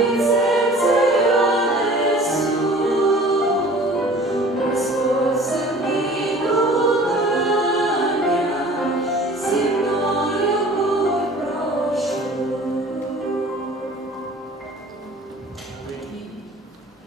Jesus.